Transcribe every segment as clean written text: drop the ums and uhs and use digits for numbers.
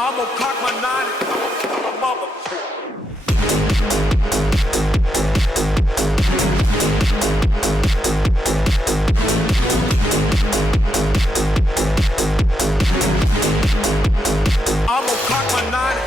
I'ma cock my nine, mother. I'ma cock my nine.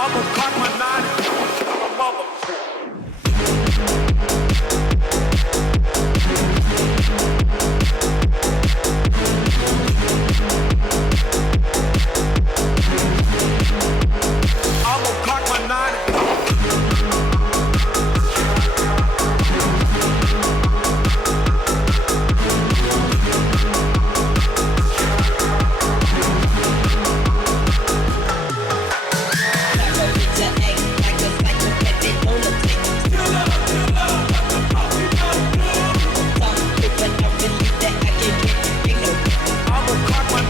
I'ma cock my nine, mother. I'ma cock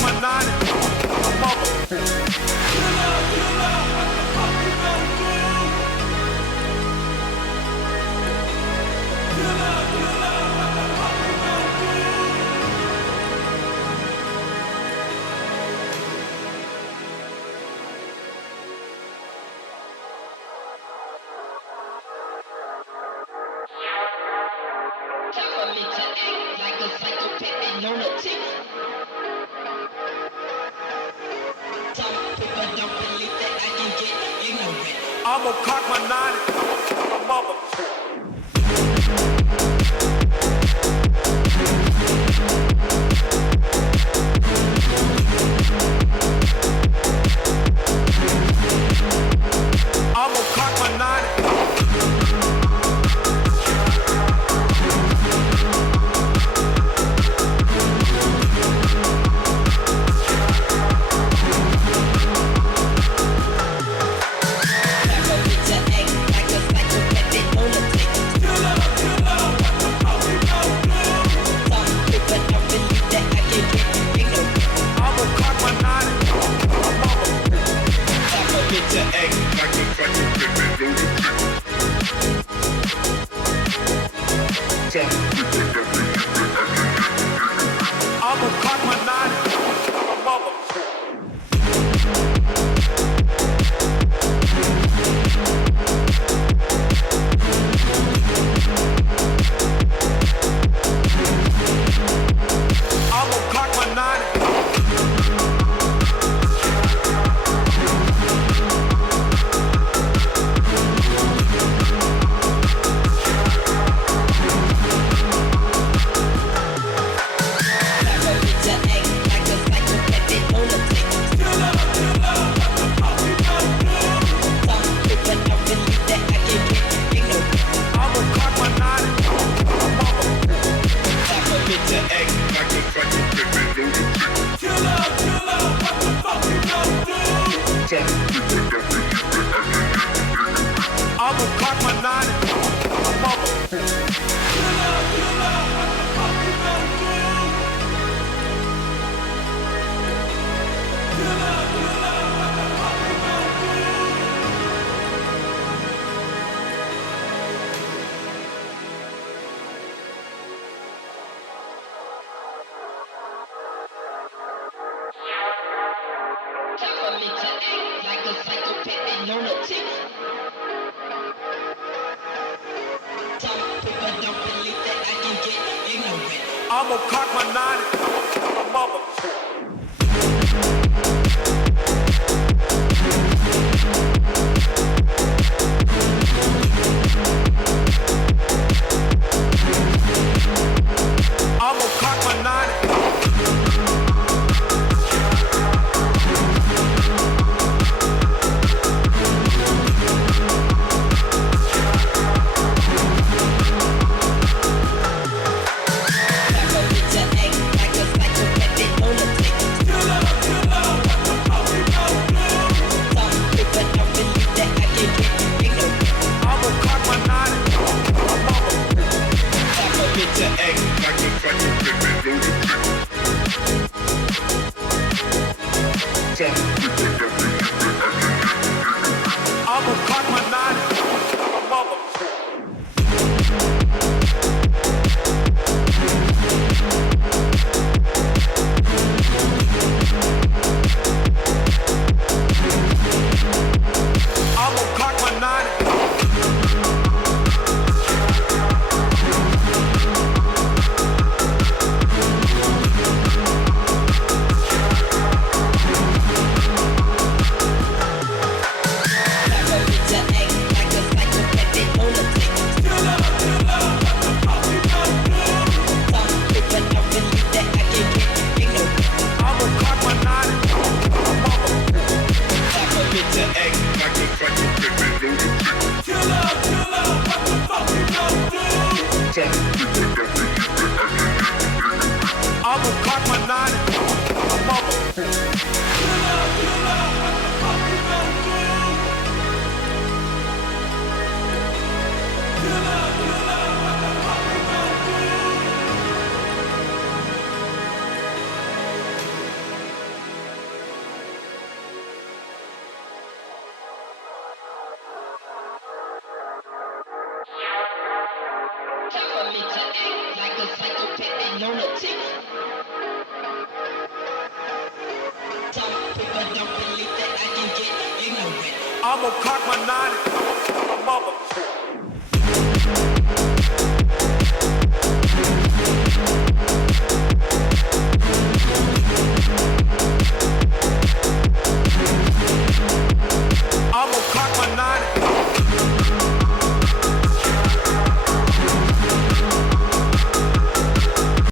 my nine. I'ma cock my nine, mother. I'ma cock my nine, mother. I'ma cock my nine. I'ma cock my nine, mother. I'ma cock my nine. I'ma cock my nine, mother. I'ma cock my nine, mother. I'ma cock my nine. check. I'ma cock my nine and I'm Time for me to act like a psychopath lunatic. Some people don't believe that I can get ignorant. I'ma cock my nine and I'm mother.